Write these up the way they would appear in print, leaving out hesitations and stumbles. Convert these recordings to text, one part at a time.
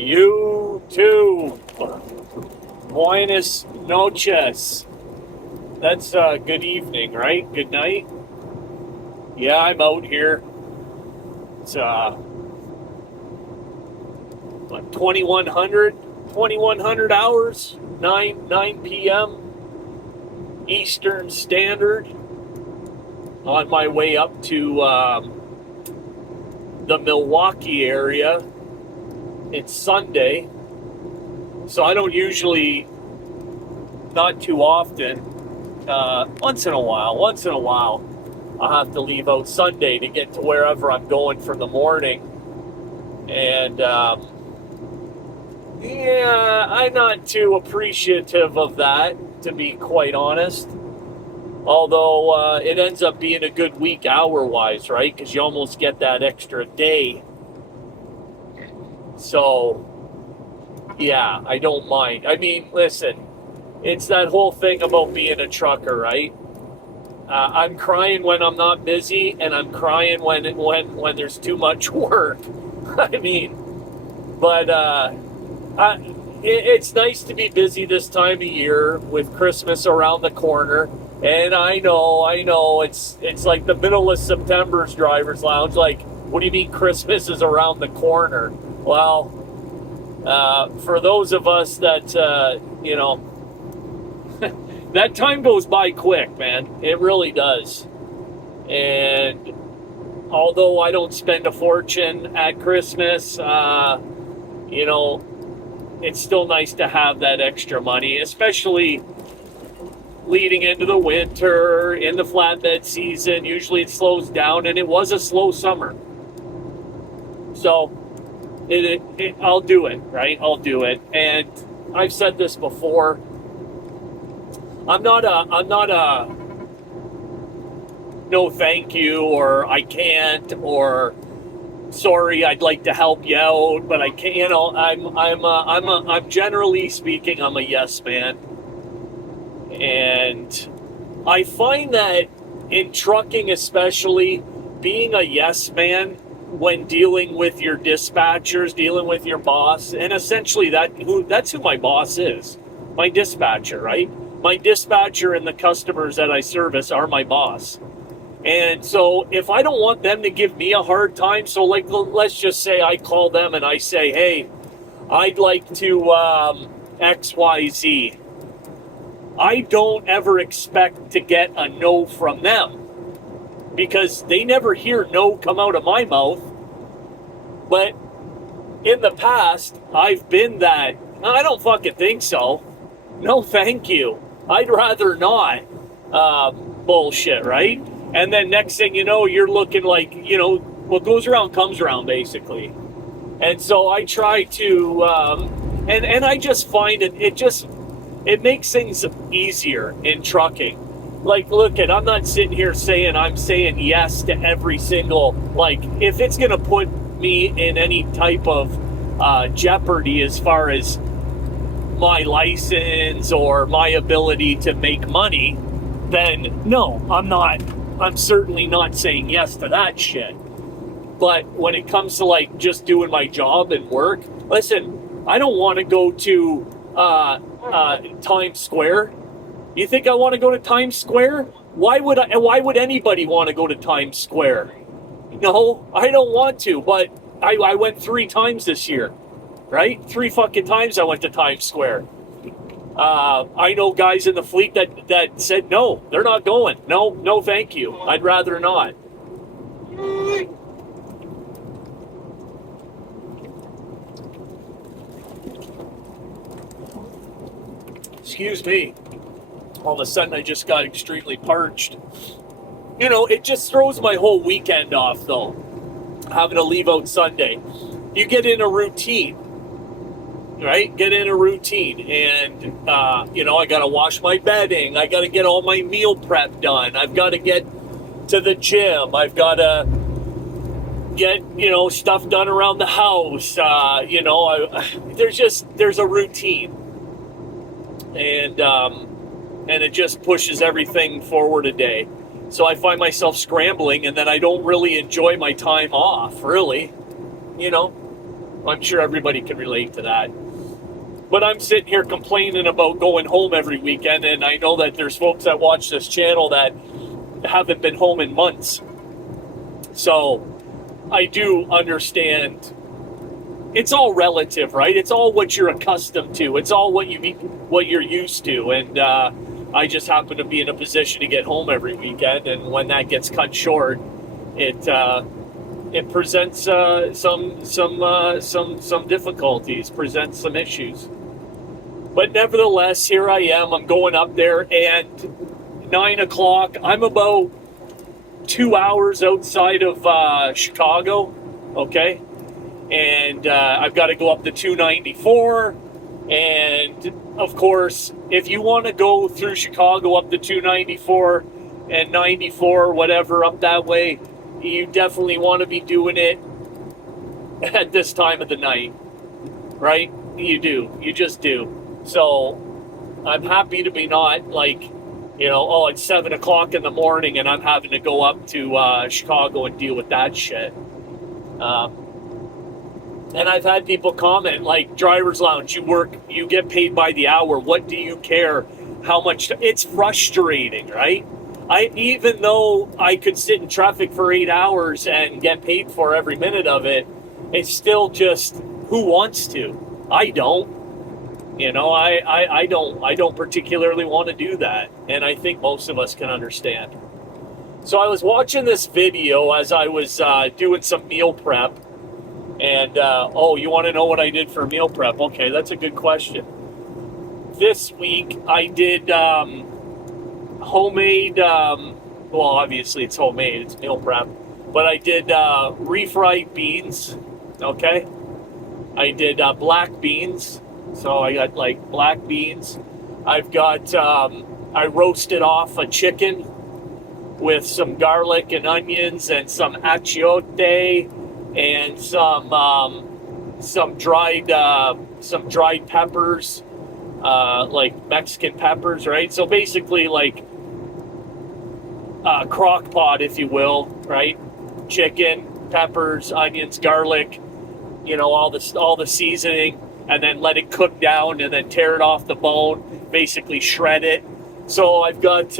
YouTube. Buenas noches. That's good evening, right? Good night. Yeah, I'm out here. It's what, 2100 hours, 9 p.m. Eastern Standard. On my way up to the Milwaukee area. It's Sunday, so I don't usually, not too often, once in a while, I'll have to leave out Sunday to get to wherever I'm going for the morning. And, yeah, I'm not too appreciative of that, to be quite honest. Although it ends up being a good week hour-wise, right? Because you almost get that extra day. So, yeah, I don't mind. I mean, listen, it's that whole thing about being a trucker, right? I'm crying when I'm not busy, and I'm crying when there's too much work. I mean, but it's nice to be busy this time of year with Christmas around the corner. And I know, it's like the middle of September's driver's lounge. Like, what do you mean Christmas is around the corner? Well, for those of us that, that time goes by quick, man. It really does. And although I don't spend a fortune at Christmas, it's still nice to have that extra money, especially leading into the winter, in the flatbed season. Usually it slows down, and it was a slow summer. So I'll do it, right? I'll do it. And I've said this before. I'm not a no thank you, or I can't, or sorry, I'd like to help you out, but I can't. I'm generally speaking, I'm a yes man. And I find that in trucking especially, being a yes man when dealing with your dispatchers, dealing with your boss, and essentially that's who my boss is, my dispatcher, right? My dispatcher and the customers that I service are my boss. And so if I don't want them to give me a hard time, so like, let's just say I call them and I say, hey, I'd like to XYZ. I don't ever expect to get a no from them, because they never hear no come out of my mouth. But in the past, I've been that, I don't fucking think so. No, thank you. I'd rather not. Bullshit, right? And then next thing you know, you're looking like, what goes around comes around, basically. And so I try to, and I just find it makes things easier in trucking. Like, look I'm not sitting here saying I'm saying yes to every single, like, if it's going to put me in any type of jeopardy as far as my license or my ability to make money, then no, I'm certainly not saying yes to that shit. But when it comes to like just doing my job and work, listen, I don't want to go to Times Square. You think I want to go to Times Square? Why would anybody want to go to Times Square? No, I don't want to, but I went 3 times this year, right? 3 fucking times I went to Times Square. I know guys in the fleet that said no, they're not going. No, thank you. I'd rather not. Excuse me. All of a sudden, I just got extremely parched. It just throws my whole weekend off, though, having to leave out Sunday. You get in a routine, right? Get in a routine, and, I got to wash my bedding. I got to get all my meal prep done. I've got to get to the gym. I've got to get, stuff done around the house. There's a routine. And it just pushes everything forward a day. So I find myself scrambling, and then I don't really enjoy my time off, really. I'm sure everybody can relate to that. But I'm sitting here complaining about going home every weekend, and I know that there's folks that watch this channel that haven't been home in months. So I do understand. It's all relative, right? It's all what you're accustomed to. It's all what you're used to. And I just happen to be in a position to get home every weekend, and when that gets cut short, it presents some difficulties, presents some issues. But nevertheless, here I am. I'm going up there, and 9 o'clock. I'm about 2 hours outside of Chicago. Okay. And I've got to go up to 294. And of course, if you want to go through Chicago up to 294 and 94, whatever, up that way, you definitely want to be doing it at this time of the night, right? You do. You just do. So I'm happy to be not like, it's 7 o'clock in the morning and I'm having to go up to Chicago and deal with that shit. And I've had people comment, like, driver's lounge, you get paid by the hour. What do you care how much? It's frustrating, right? Even though I could sit in traffic for 8 hours and get paid for every minute of it, it's still just, who wants to? I don't. I don't particularly want to do that. And I think most of us can understand. So I was watching this video as I was doing some meal prep. And, you want to know what I did for meal prep? Okay, that's a good question. This week, I did homemade, obviously it's homemade, it's meal prep. But I did refried beans, okay? I did black beans, so I got, like, black beans. I've got, I roasted off a chicken with some garlic and onions and some achiote and some dried peppers, like Mexican peppers, right? So basically, like crock pot, if you will, right? Chicken, peppers, onions, garlic, all the seasoning, and then let it cook down, and then tear it off the bone, basically shred it. So I've got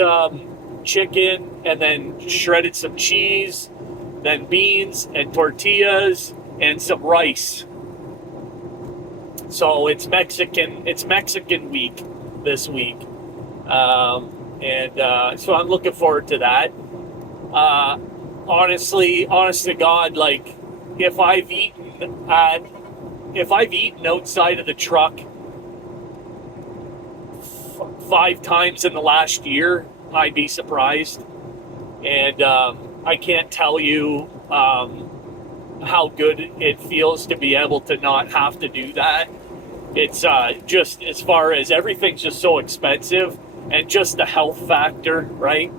chicken, and then shredded some cheese, then beans and tortillas and some rice. So it's Mexican week this week. So I'm looking forward to that. Honest to God, like if I've eaten outside of the truck 5 times in the last year, I'd be surprised. And I can't tell you how good it feels to be able to not have to do that. It's just, as far as everything's just so expensive, and just the health factor, right?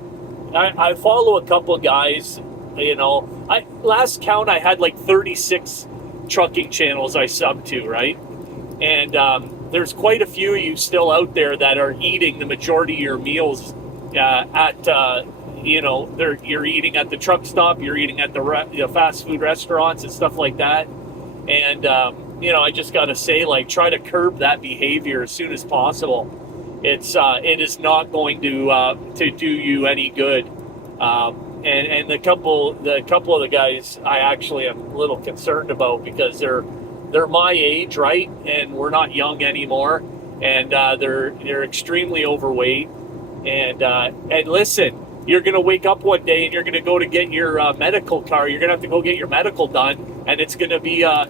I follow a couple of guys, last count I had like 36 trucking channels I sub to, right? And there's quite a few of you still out there that are eating the majority of your meals you're eating at the truck stop, you're eating at the fast food restaurants and stuff like that. And, I just got to say, like, try to curb that behavior as soon as possible. It is not going to do you any good. And the couple of the guys I actually am a little concerned about, because they're my age, right? And we're not young anymore. And they're extremely overweight. And listen, you're going to wake up one day and you're going to go to get your medical card. You're going to have to go get your medical done, and it's going to be a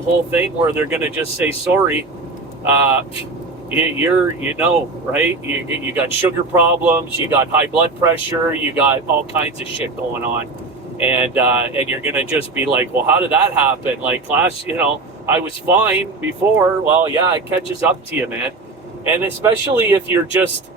whole thing where they're going to just say, sorry, right? You got sugar problems, you got high blood pressure, you got all kinds of shit going on, and you're going to just be like, well, how did that happen? Like, class, I was fine before. Well, yeah, it catches up to you, man. And especially if you're just,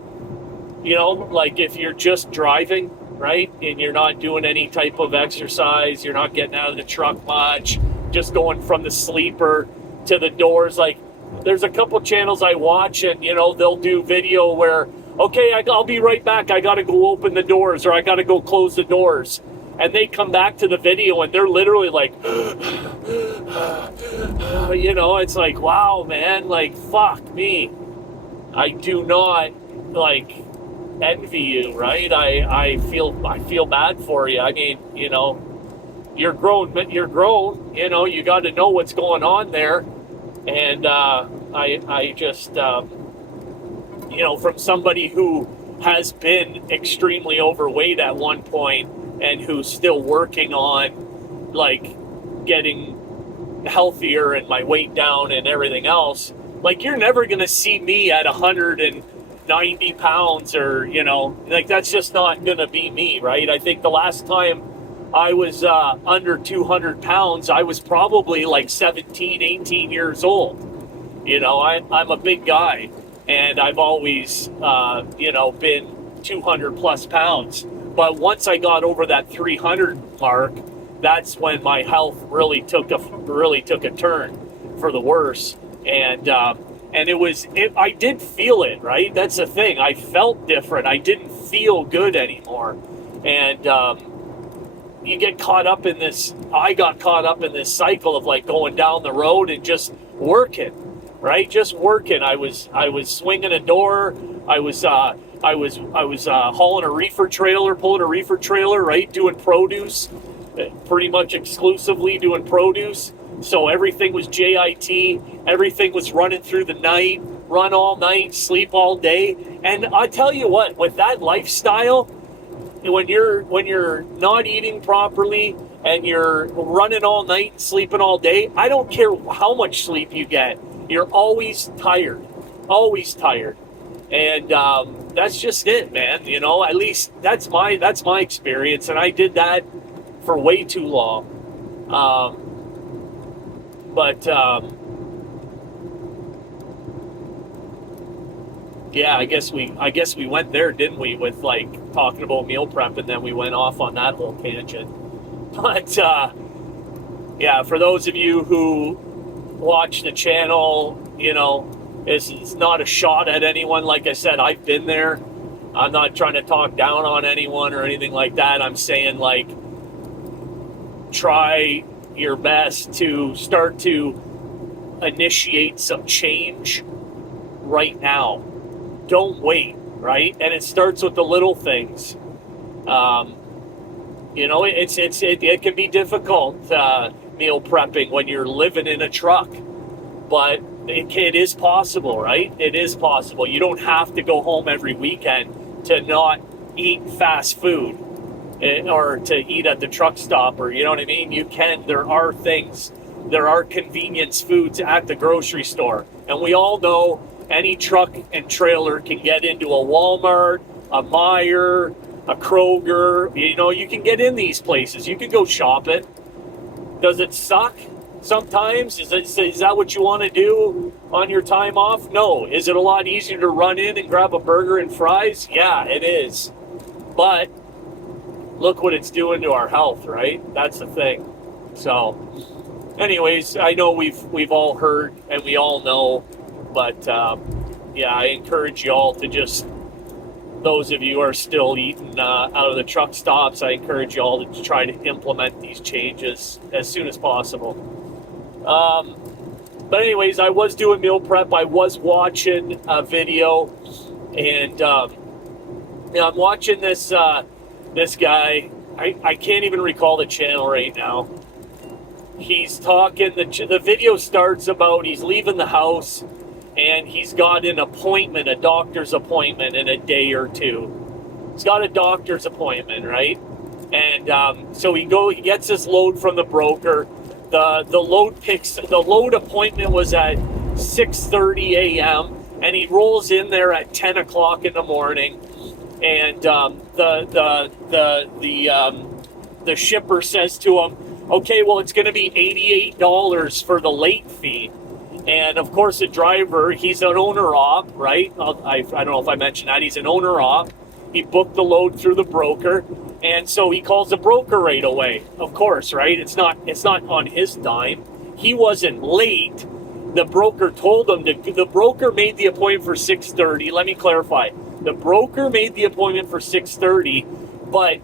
like if you're just driving, right? And you're not doing any type of exercise, you're not getting out of the truck much, just going from the sleeper to the doors. Like, there's a couple channels I watch, and, they'll do video where, okay, I'll be right back. I got to go open the doors, or I got to go close the doors. And they come back to the video and they're literally like, it's like, wow, man, like, fuck me. I do not, like, envy you, right? I feel bad for you. I mean, you're grown, you got to know what's going on there. And I just, from somebody who has been extremely overweight at one point and who's still working on, like, getting healthier and my weight down and everything else, like, you're never going to see me at 190 pounds or, like, that's just not going to be me, right? I think the last time I was under 200 pounds, I was probably like 17, 18 years old. I'm a big guy, and I've always, been 200 plus pounds. But once I got over that 300 mark, that's when my health really took a turn for the worse. And I did feel it, right? That's the thing. I felt different. I didn't feel good anymore. And you get caught up in this. I got caught up in this cycle of, like, going down the road and just working, right? Just working. I was swinging a door. I was hauling a reefer trailer, pulling a reefer trailer, right? Doing produce, pretty much exclusively doing produce. So everything was JIT. Everything was running through the night, run all night, sleep all day. And I tell you what, with that lifestyle, when you're not eating properly and you're running all night, sleeping all day, I don't care how much sleep you get, you're always tired, and that's just it, man. At least that's my experience, and I did that for way too long. Yeah, I guess we went there, didn't we, with, like, talking about meal prep, and then we went off on that whole tangent. But yeah, for those of you who watch the channel, it's not a shot at anyone. Like I said, I've been there. I'm not trying to talk down on anyone or anything like that. I'm saying, like, try your best to start to initiate some change right now. Don't wait, right? And it starts with the little things. It can be difficult meal prepping when you're living in a truck, but it is possible, right? It is possible. You don't have to go home every weekend to not eat fast food or to eat at the truck stop, or, you know what I mean? You can. There are convenience foods at the grocery store, and we all know any truck and trailer can get into a Walmart, a Meijer, a Kroger. You can get in these places. You can go shop it. Does it suck sometimes? Is that what you want to do on your time off? No. Is it a lot easier to run in and grab a burger and fries? Yeah, it is. But look what it's doing to our health, right? That's the thing. So, anyways, I know we've all heard and we all know. But, yeah, I encourage you all to just, those of you who are still eating out of the truck stops, I encourage you all to try to implement these changes as soon as possible. But anyways, I was doing meal prep. I was watching a video, and I'm watching this guy. I can't even recall the channel right now. He's talking, the video starts about he's leaving the house, and he's got an appointment, a doctor's appointment in a day or two. He's got a doctor's appointment, right? And so he gets his load from the broker. The load appointment was at 6:30 a.m. and he rolls in there at 10 o'clock in the morning. And the shipper says to him, "Okay, well, it's going to be $88 for the late fee." And of course, the driver, he's an owner-op, right? I don't know if I mentioned that. He's an owner-op. He booked the load through the broker, and so he calls the broker right away. Of course, right? It's not on his dime. He wasn't late. The broker told him the broker made the appointment for 6:30. Let me clarify. The broker made the appointment for 6:30, but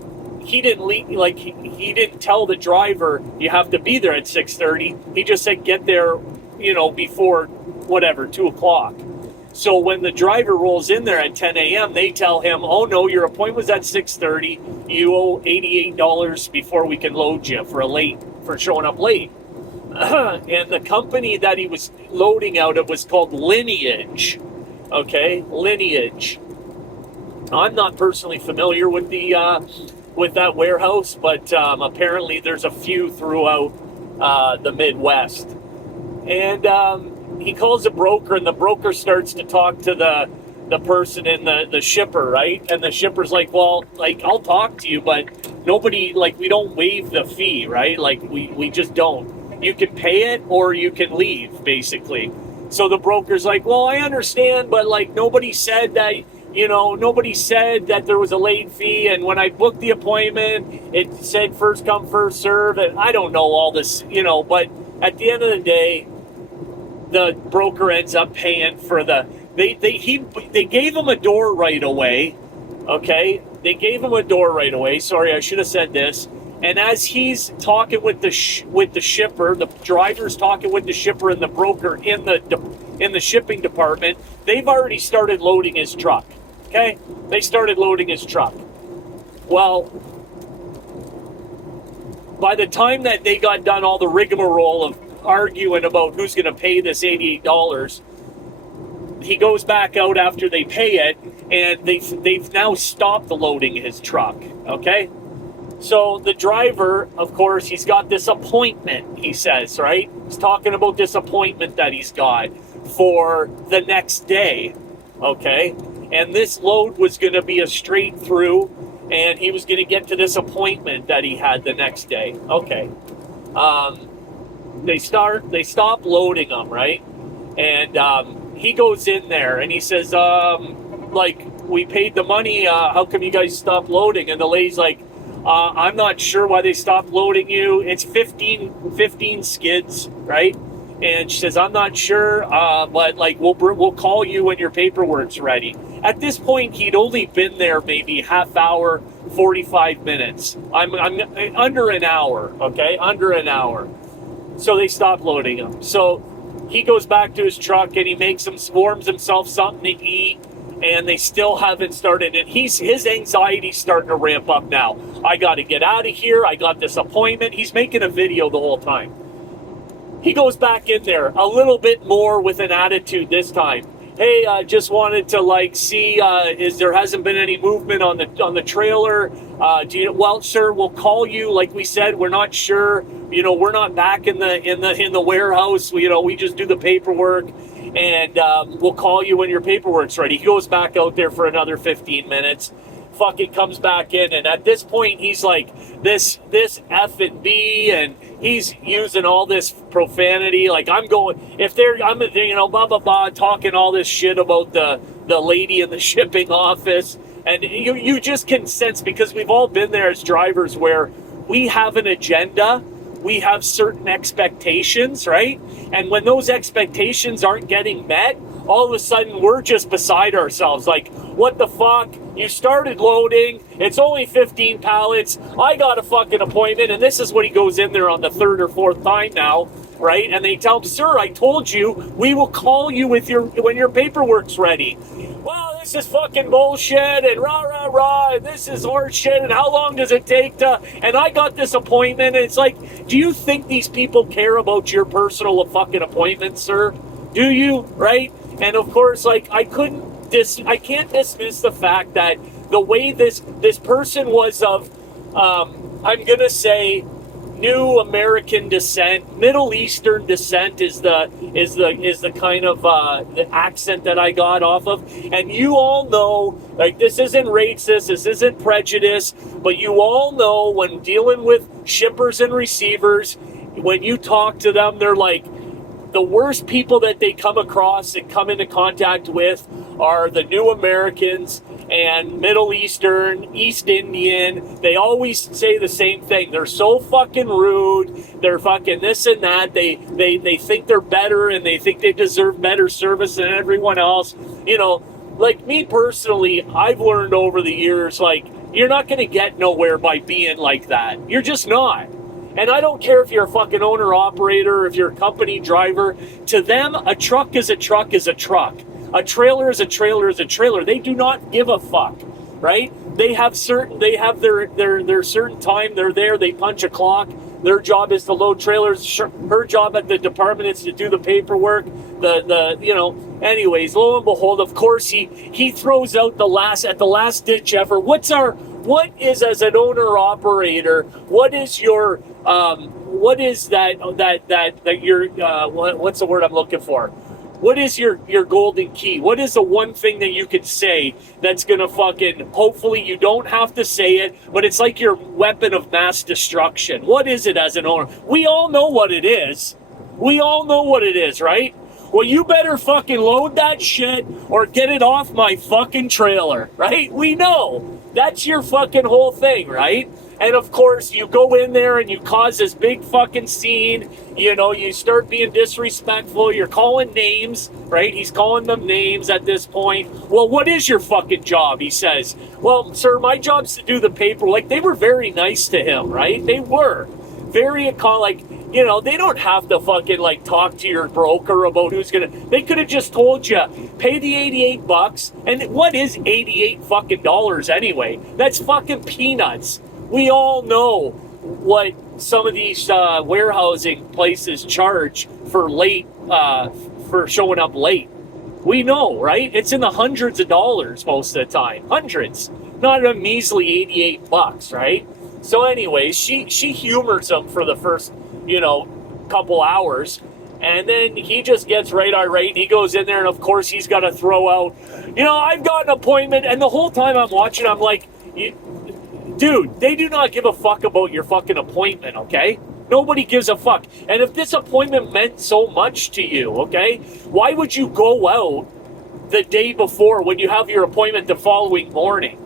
he didn't leave, like he didn't tell the driver you have to be there at 6:30. He just said get there, before whatever 2 o'clock. So when the driver rolls in there at 10 a.m., they tell him, "Oh no, your appointment was at 6:30. You owe $88 before we can load you for showing up late." And the company that he was loading out of was called Lineage. Okay, Lineage. I'm not personally familiar with with that warehouse, but apparently there's a few throughout the Midwest. And he calls a broker, and the broker starts to talk to the person in the shipper, right? And the shipper's like, "Well, like, I'll talk to you, but nobody, like, we don't waive the fee, right? Like, we just don't. You can pay it or you can leave, basically." So the broker's like, "Well, I understand, but like nobody said that, nobody said that there was a late fee. And when I booked the appointment, it said first come, first serve. And I don't know all this, but at the end of the day, the broker ends up paying for they gave him a door right away. Okay. They gave him a door right away. Sorry, I should have said this. And as he's talking with the shipper, the driver's talking with the shipper and the broker in the shipping department, they've already started loading his truck. Okay? They started loading his truck. Well, by the time that they got done all the rigmarole of arguing about who's going to pay this $88, he goes back out after they pay it, and they've now stopped the loading his truck. Okay? So the driver, of course, he's got this appointment, he says, right? He's talking about this appointment that he's got for the next day, okay? And this load was going to be a straight through, and he was going to get to this appointment that he had the next day. Okay. They stop loading them, right? And he goes in there, and he says, we paid the money, how come you guys stopped loading? And the lady's like, "I'm not sure why they stopped loading you. It's 15 skids, right?" And she says, "I'm not sure, but like we'll call you when your paperwork's ready." At this point, he'd only been there maybe half hour, 45 minutes. I'm under an hour, okay, under an hour. So they stopped loading him. So he goes back to his truck and he warms himself something to eat. And they still haven't started. And his anxiety's starting to ramp up now. I got to get out of here. I got this appointment. He's making a video the whole time. He goes back in there a little bit more with an attitude this time. "Hey, just wanted to see, there hasn't been any movement on the trailer. Well, sir, we'll call you. Like we said, we're not sure. We're not back in the warehouse. We just do the paperwork. And we'll call you when your paperwork's ready." He goes back out there for another 15 minutes. Fucking comes back in, and at this point he's like this F and B, and he's using all this profanity. Like I'm blah blah blah, talking all this shit about the lady in the shipping office, and you just can sense, because we've all been there as drivers where we have an agenda. We have certain expectations, right? And when those expectations aren't getting met, all of a sudden we're just beside ourselves. Like, what the fuck? You started loading. It's only 15 pallets. I got a fucking appointment. And this is what he goes in there on the third or fourth time now, right? And they tell him, "Sir, I told you we will call you when your paperwork's ready." "Well, this is fucking bullshit, and rah, rah, rah, and this is horse shit, and how long does it take and I got this appointment." And it's like, do you think these people care about your personal fucking appointment, sir? Do you? Right? And of course, I can't dismiss the fact that the way this person was of, I'm gonna say, new American descent, Middle Eastern descent is the kind of the accent that I got off of. And you all know, this isn't racist, this isn't prejudice, but you all know when dealing with shippers and receivers, when you talk to them, they're like, the worst people that they come across and come into contact with are the new Americans and Middle Eastern, East Indian. They always say the same thing. They're so fucking rude. They're fucking this and that. They think they're better, and they think they deserve better service than everyone else. Like me personally, I've learned over the years, You're not going to get nowhere by being like that. You're just not. And I don't care if you're a fucking owner-operator, if you're a company driver. To them, a truck is a truck is a truck. A trailer is a trailer is a trailer. They do not give a fuck, right? They have their certain time. They're there. They punch a clock. Their job is to load trailers. Her job at the department is to do the paperwork. Anyways, lo and behold, of course, he throws out the last ditch effort. What is as an owner operator? What is your what is what's the word I'm looking for? What is your golden key? What is the one thing that you could say that's gonna fucking, hopefully you don't have to say it, but it's like your weapon of mass destruction? What is it as an owner? We all know what it is. We all know what it is, right? Well, you better fucking load that shit or get it off my fucking trailer, right? We know. That's your fucking whole thing, right? And of course, you go in there and you cause this big fucking scene. You start being disrespectful. You're calling names, right? He's calling them names at this point. Well, what is your fucking job? He says, well, sir, my job's to do the paper. Like, they were very nice to him, right? They were very, they don't have to fucking talk to your broker about they could have just told you, pay the $88. And what is $88 fucking dollars anyway? That's fucking peanuts. We all know what some of these warehousing places charge for for showing up late. We know, right? It's in the hundreds of dollars most of the time. Hundreds. Not a measly $88, right? So anyways, she humors him for the first, couple hours. And then he just gets right irate. He goes in there, and of course he's got to throw out, I've got an appointment. And the whole time I'm watching, I'm like, dude, they do not give a fuck about your fucking appointment, okay? Nobody gives a fuck. And if this appointment meant so much to you, okay, why would you go out the day before when you have your appointment the following morning?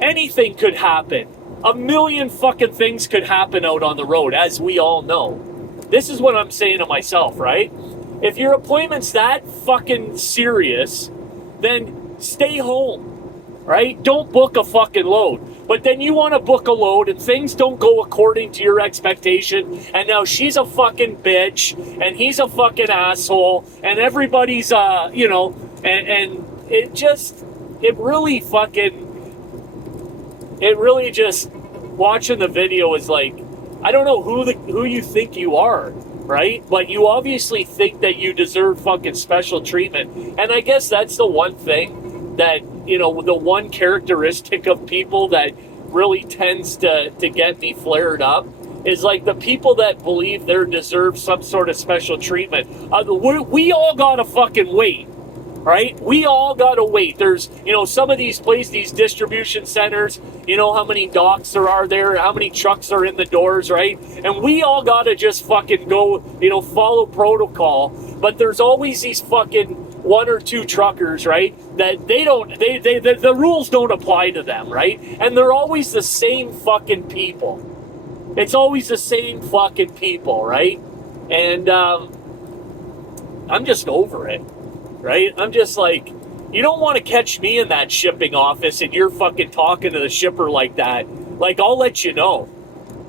Anything could happen. A million fucking things could happen out on the road, as we all know. This is what I'm saying to myself, right? If your appointment's that fucking serious, then stay home, right? Don't book a fucking load. But then you want to book a load and things don't go according to your expectation, and now she's a fucking bitch and he's a fucking asshole and everybody's and it really just watching the video is like, I don't know who you think you are, right? But you obviously think that you deserve fucking special treatment. And I guess that's the one thing that, the one characteristic of people that really tends to get me flared up is like the people that believe they deserve some sort of special treatment. We all gotta fucking wait, right? We all gotta wait. There's, some of these places, these distribution centers, how many docks there are there, how many trucks are in the doors, right? And we all gotta just fucking go, follow protocol. But there's always these fucking one or two truckers, right? That the rules don't apply to them, right? And they're always the same fucking people. It's always the same fucking people, right? And I'm just over it, right? I'm just like, you don't want to catch me in that shipping office and you're fucking talking to the shipper like that. Like, I'll let you know.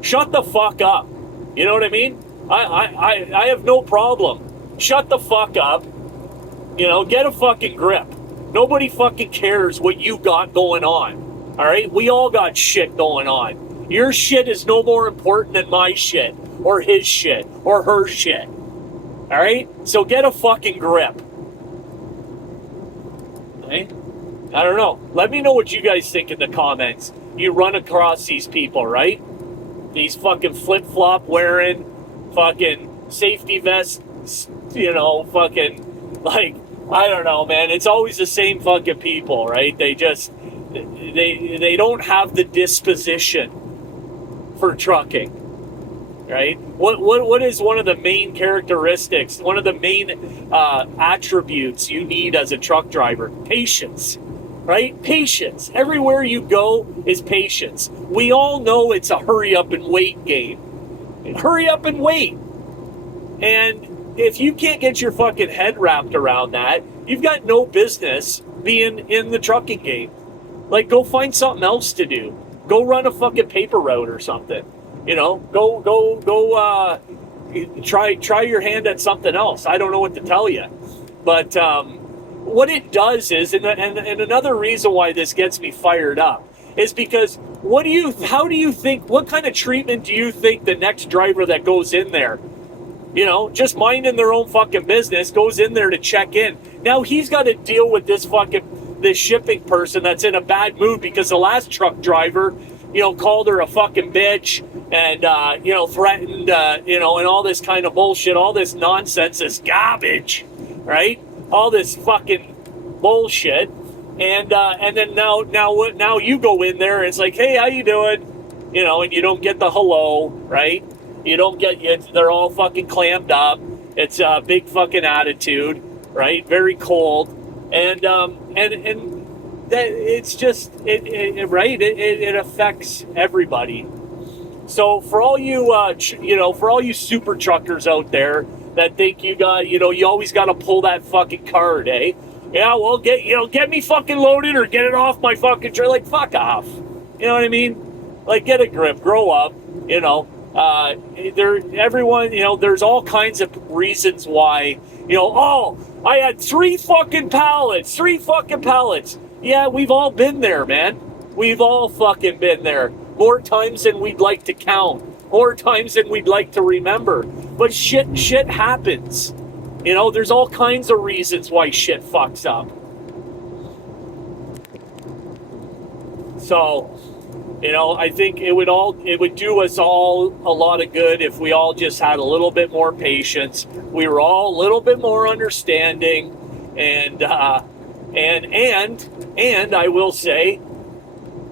Shut the fuck up. You know what I mean? I have no problem. Shut the fuck up. Get a fucking grip. Nobody fucking cares what you got going on. All right? We all got shit going on. Your shit is no more important than my shit or his shit or her shit. All right? So get a fucking grip. Okay? I don't know. Let me know what you guys think in the comments. You run across these people, right? These fucking flip-flop wearing, fucking safety vests, fucking, I don't know, man. It's always the same fucking people, right? They they don't have the disposition for trucking, right? What is one of the main characteristics, one of the main attributes you need as a truck driver? Patience, right? Patience. Everywhere you go is patience. We all know it's a hurry up and wait game. Hurry up and wait. And if you can't get your fucking head wrapped around that, you've got no business being in the trucking game. Like, go find something else to do. Go run a fucking paper route or something. You know, go. Try your hand at something else. I don't know what to tell you, but what it does is, and another reason why this gets me fired up is because how do you think, what kind of treatment do you think the next driver that goes in there, you know, just minding their own fucking business, goes in there to check in? Now he's got to deal with this shipping person that's in a bad mood because the last truck driver, you know, called her a fucking bitch and, you know, threatened, you know, and all this kind of bullshit, all this nonsense, this garbage, right? All this fucking bullshit. And then now you go in there and it's like, hey, how you doing? You know, and you don't get the hello, right? You don't get, they're all fucking clammed up. It's a big fucking attitude, right? Very cold. And that it's just, right? It affects everybody. So for all you, you know, for all you super truckers out there that think you got, you know, you always got to pull that fucking card, eh? Yeah, well, get me fucking loaded or get it off my fucking trailer. Like, fuck off. You know what I mean? Like, get a grip, grow up, you know. Everyone, you know, there's all kinds of reasons why, you know, oh, I had 3 fucking pallets. Yeah, we've all been there, man. We've all fucking been there. More times than we'd like to count. More times than we'd like to remember. But shit happens. You know, there's all kinds of reasons why shit fucks up. So, you know, I think it would do us all a lot of good if we all just had a little bit more patience. We were all a little bit more understanding, and I will say,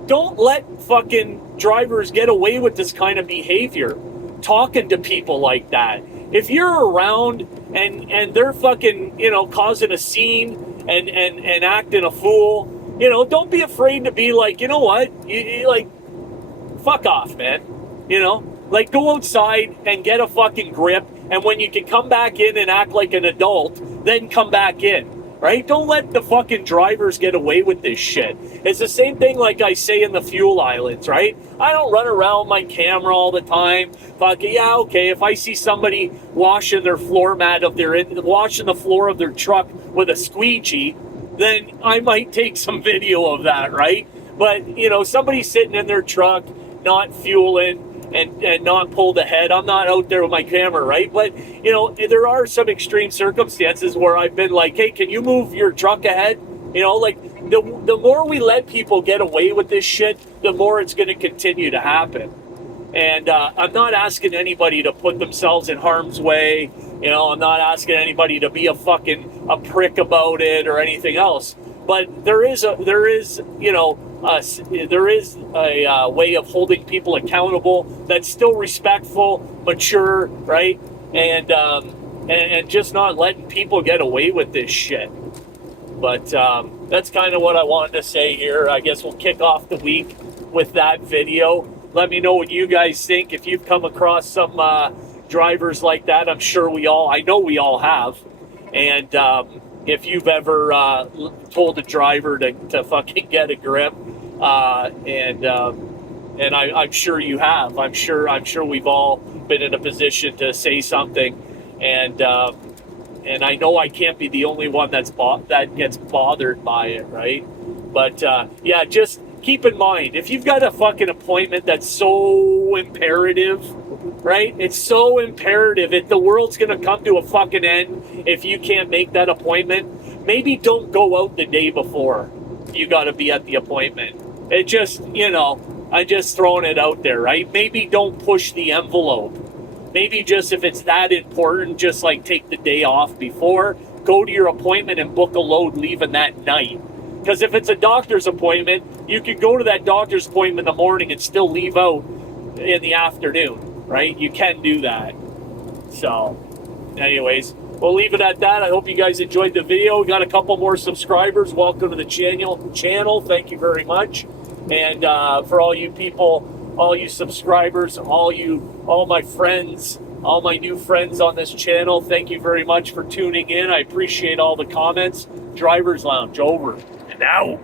don't let fucking drivers get away with this kind of behavior, talking to people like that. If you're around and they're fucking, you know, causing a scene and acting a fool, you know, don't be afraid to be like, you know what, you like, fuck off, man. You know, like, go outside and get a fucking grip, and when you can come back in and act like an adult, then come back in. Right? Don't let the fucking drivers get away with this shit. It's the same thing like I say in the fuel islands, right? I don't run around with my camera all the time. Fucking, yeah, okay, if I see somebody washing their floor mat washing the floor of their truck with a squeegee, then I might take some video of that, right? But, you know, somebody sitting in their truck, not fueling, and not pulled ahead. I'm not out there with my camera, right? But, you know, there are some extreme circumstances where I've been like, hey, can you move your truck ahead? You know, like, the more we let people get away with this shit, the more it's going to continue to happen. And I'm not asking anybody to put themselves in harm's way. You know, I'm not asking anybody to be a prick about it or anything else. But there is a way of holding people accountable that's still respectful, mature, right? And just not letting people get away with this shit. But that's kind of what I wanted to say here. I guess we'll kick off the week with that video. Let me know what you guys think. If you've come across some drivers like that, I know we all have. And if you've ever told a driver to fucking get a grip, and I'm sure you have. I'm sure we've all been in a position to say something, and I know I can't be the only one that gets bothered by it, right? But yeah, just keep in mind, if you've got a fucking appointment that's so imperative, right? It's so imperative that the world's going to come to a fucking end if you can't make that appointment. Maybe don't go out the day before you got to be at the appointment. It just, you know, I'm just throwing it out there, right? Maybe don't push the envelope. Maybe just if it's that important, just like take the day off before, go to your appointment and book a load leaving that night. Because if it's a doctor's appointment, you could go to that doctor's appointment in the morning and still leave out in the afternoon, right? You can do that. So, anyways, we'll leave it at that. I hope you guys enjoyed the video. We got a couple more subscribers. Welcome to the channel. Thank you very much. And for all you people, all you subscribers, all my friends, all my new friends on this channel, thank you very much for tuning in. I appreciate all the comments. Driver's Lounge over and out.